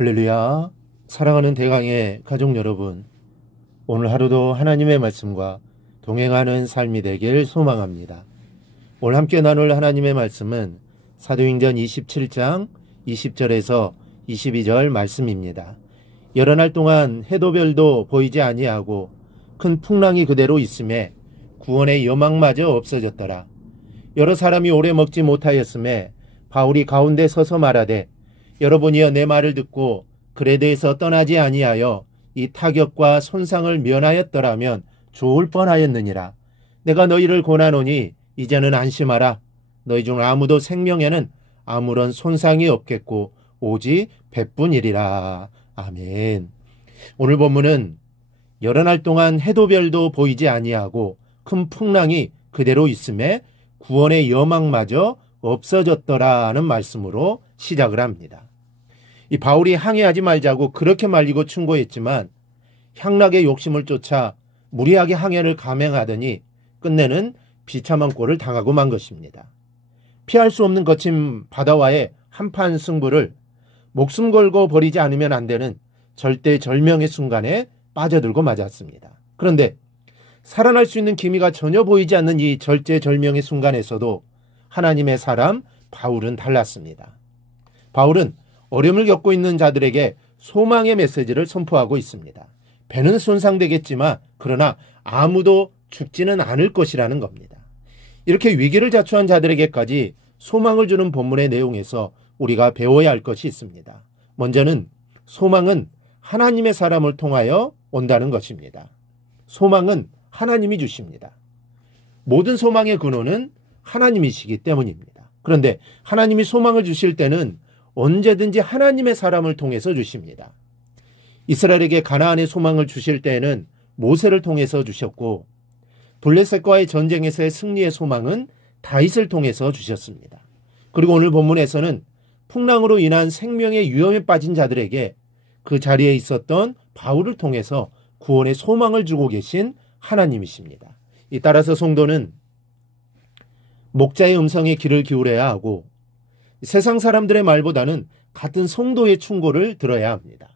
할렐루야. 사랑하는 대강의 가족 여러분, 오늘 하루도 하나님의 말씀과 동행하는 삶이 되길 소망합니다. 오늘 함께 나눌 하나님의 말씀은 사도행전 27장 20절에서 22절 말씀입니다. 여러 날 동안 해도 별도 보이지 아니하고 큰 풍랑이 그대로 있음에 구원의 여망마저 없어졌더라. 여러 사람이 오래 먹지 못하였음에 바울이 가운데 서서 말하되, 여러분이여 내 말을 듣고 그레데에서 떠나지 아니하여 이 타격과 손상을 면하였더라면 좋을 뻔하였느니라. 내가 너희를 권하노니 이제는 안심하라. 너희 중 아무도 생명에는 아무런 손상이 없겠고 오직 배뿐이리라. 아멘. 오늘 본문은 여러 날 동안 해도 별도 보이지 아니하고 큰 풍랑이 그대로 있음에 구원의 여망마저 없어졌더라는 말씀으로 시작을 합니다. 이 바울이 항해하지 말자고 그렇게 말리고 충고했지만 향락의 욕심을 쫓아 무리하게 항해를 감행하더니 끝내는 비참한 꼴을 당하고 만 것입니다. 피할 수 없는 거친 바다와의 한판 승부를 목숨 걸고 버리지 않으면 안 되는 절대절명의 순간에 빠져들고 맞았습니다. 그런데 살아날 수 있는 기미가 전혀 보이지 않는 이 절대절명의 순간에서도 하나님의 사람 바울은 달랐습니다. 바울은 어려움을 겪고 있는 자들에게 소망의 메시지를 선포하고 있습니다. 배는 손상되겠지만 그러나 아무도 죽지는 않을 것이라는 겁니다. 이렇게 위기를 자초한 자들에게까지 소망을 주는 본문의 내용에서 우리가 배워야 할 것이 있습니다. 먼저는 소망은 하나님의 사람을 통하여 온다는 것입니다. 소망은 하나님이 주십니다. 모든 소망의 근원은 하나님이시기 때문입니다. 그런데 하나님이 소망을 주실 때는 언제든지 하나님의 사람을 통해서 주십니다. 이스라엘에게 가나안의 소망을 주실 때에는 모세를 통해서 주셨고, 블레셋과의 전쟁에서의 승리의 소망은 다윗을 통해서 주셨습니다. 그리고 오늘 본문에서는 풍랑으로 인한 생명의 위험에 빠진 자들에게 그 자리에 있었던 바울을 통해서 구원의 소망을 주고 계신 하나님이십니다. 따라서 성도는 목자의 음성에 귀를 기울여야 하고 세상 사람들의 말보다는 같은 성도의 충고를 들어야 합니다.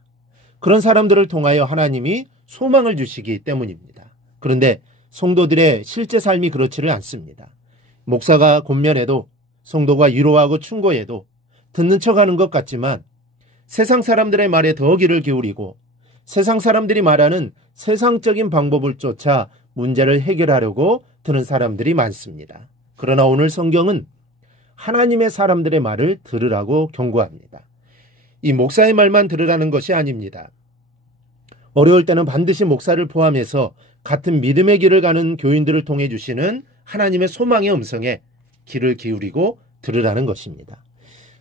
그런 사람들을 통하여 하나님이 소망을 주시기 때문입니다. 그런데 성도들의 실제 삶이 그렇지를 않습니다. 목사가 권면해도 성도가 위로하고 충고해도 듣는 척하는 것 같지만 세상 사람들의 말에 더 귀를 기울이고 세상 사람들이 말하는 세상적인 방법을 쫓아 문제를 해결하려고 드는 사람들이 많습니다. 그러나 오늘 성경은 하나님의 사람들의 말을 들으라고 경고합니다. 이 목사의 말만 들으라는 것이 아닙니다. 어려울 때는 반드시 목사를 포함해서 같은 믿음의 길을 가는 교인들을 통해 주시는 하나님의 소망의 음성에 귀를 기울이고 들으라는 것입니다.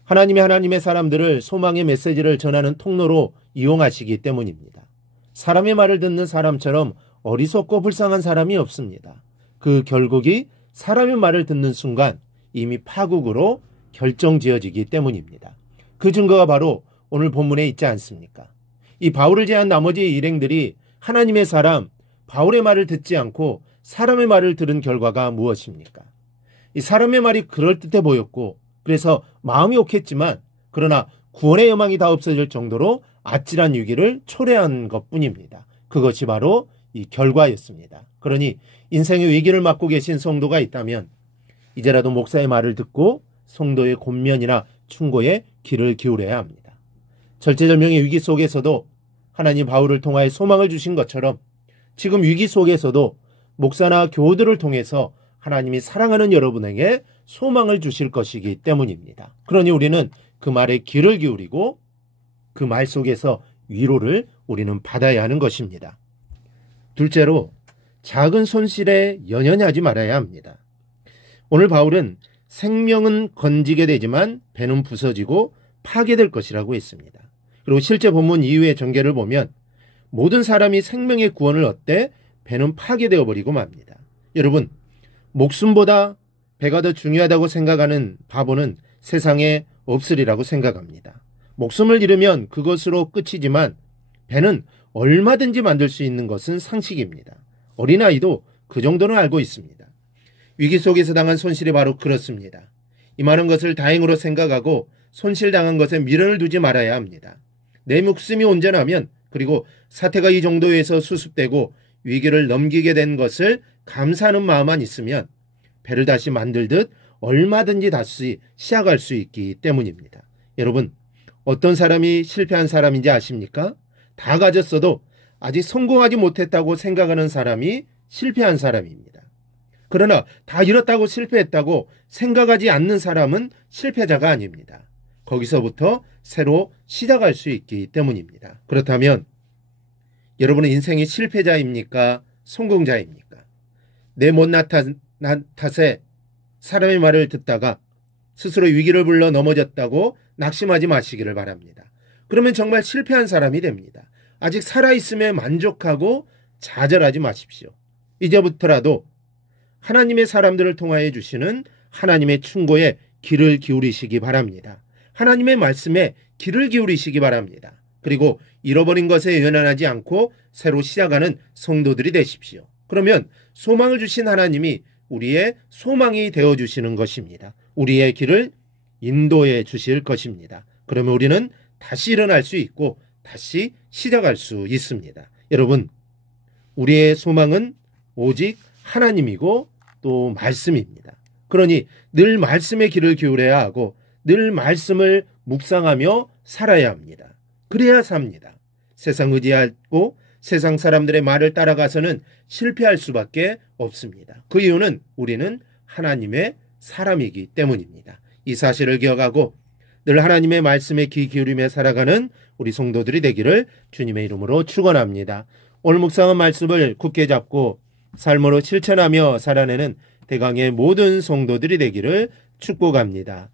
하나님의 사람들을 소망의 메시지를 전하는 통로로 이용하시기 때문입니다. 사람의 말을 듣는 사람처럼 어리석고 불쌍한 사람이 없습니다. 그 결국이 사람의 말을 듣는 순간 이미 파국으로 결정지어지기 때문입니다. 그 증거가 바로 오늘 본문에 있지 않습니까? 이 바울을 제한 나머지 일행들이 하나님의 사람 바울의 말을 듣지 않고 사람의 말을 들은 결과가 무엇입니까? 이 사람의 말이 그럴듯해 보였고 그래서 마음이 옥했지만 그러나 구원의 여망이 다 없어질 정도로 아찔한 위기를 초래한 것뿐입니다. 그것이 바로 이 결과였습니다. 그러니 인생의 위기를 맞고 계신 성도가 있다면 이제라도 목사의 말을 듣고 성도의 권면이나 충고에 귀를 기울여야 합니다. 절체절명의 위기 속에서도 하나님 바울을 통하여 소망을 주신 것처럼 지금 위기 속에서도 목사나 교우들을 통해서 하나님이 사랑하는 여러분에게 소망을 주실 것이기 때문입니다. 그러니 우리는 그 말에 귀를 기울이고 그 말 속에서 위로를 우리는 받아야 하는 것입니다. 둘째로 작은 손실에 연연하지 말아야 합니다. 오늘 바울은 생명은 건지게 되지만 배는 부서지고 파괴될 것이라고 했습니다. 그리고 실제 본문 이후의 전개를 보면 모든 사람이 생명의 구원을 얻되 배는 파괴되어 버리고 맙니다. 여러분, 목숨보다 배가 더 중요하다고 생각하는 바보는 세상에 없으리라고 생각합니다. 목숨을 잃으면 그것으로 끝이지만 배는 얼마든지 만들 수 있는 것은 상식입니다. 어린아이도 그 정도는 알고 있습니다. 위기 속에서 당한 손실이 바로 그렇습니다. 이 많은 것을 다행으로 생각하고 손실당한 것에 미련을 두지 말아야 합니다. 내 목숨이 온전하면, 그리고 사태가 이 정도에서 수습되고 위기를 넘기게 된 것을 감사하는 마음만 있으면 배를 다시 만들듯 얼마든지 다시 시작할 수 있기 때문입니다. 여러분, 어떤 사람이 실패한 사람인지 아십니까? 다 가졌어도 아직 성공하지 못했다고 생각하는 사람이 실패한 사람입니다. 그러나 다 잃었다고 실패했다고 생각하지 않는 사람은 실패자가 아닙니다. 거기서부터 새로 시작할 수 있기 때문입니다. 그렇다면 여러분은 인생이 실패자입니까? 성공자입니까? 내 못난 탓에 사람의 말을 듣다가 스스로 위기를 불러 넘어졌다고 낙심하지 마시기를 바랍니다. 그러면 정말 실패한 사람이 됩니다. 아직 살아있음에 만족하고 좌절하지 마십시오. 이제부터라도 하나님의 사람들을 통하여 주시는 하나님의 충고에 귀를 기울이시기 바랍니다. 하나님의 말씀에 귀를 기울이시기 바랍니다. 그리고 잃어버린 것에 연연하지 않고 새로 시작하는 성도들이 되십시오. 그러면 소망을 주신 하나님이 우리의 소망이 되어주시는 것입니다. 우리의 길을 인도해 주실 것입니다. 그러면 우리는 다시 일어날 수 있고 다시 시작할 수 있습니다. 여러분, 우리의 소망은 오직 하나님이고 또 말씀입니다. 그러니 늘 말씀의 귀를 기울여야 하고 늘 말씀을 묵상하며 살아야 합니다. 그래야 삽니다. 세상 의지하고 세상 사람들의 말을 따라가서는 실패할 수밖에 없습니다. 그 이유는 우리는 하나님의 사람이기 때문입니다. 이 사실을 기억하고 늘 하나님의 말씀에 귀 기울이며 살아가는 우리 성도들이 되기를 주님의 이름으로 축원합니다. 오늘 묵상한 말씀을 굳게 잡고 삶으로 실천하며 살아내는 대강의 모든 성도들이 되기를 축복합니다.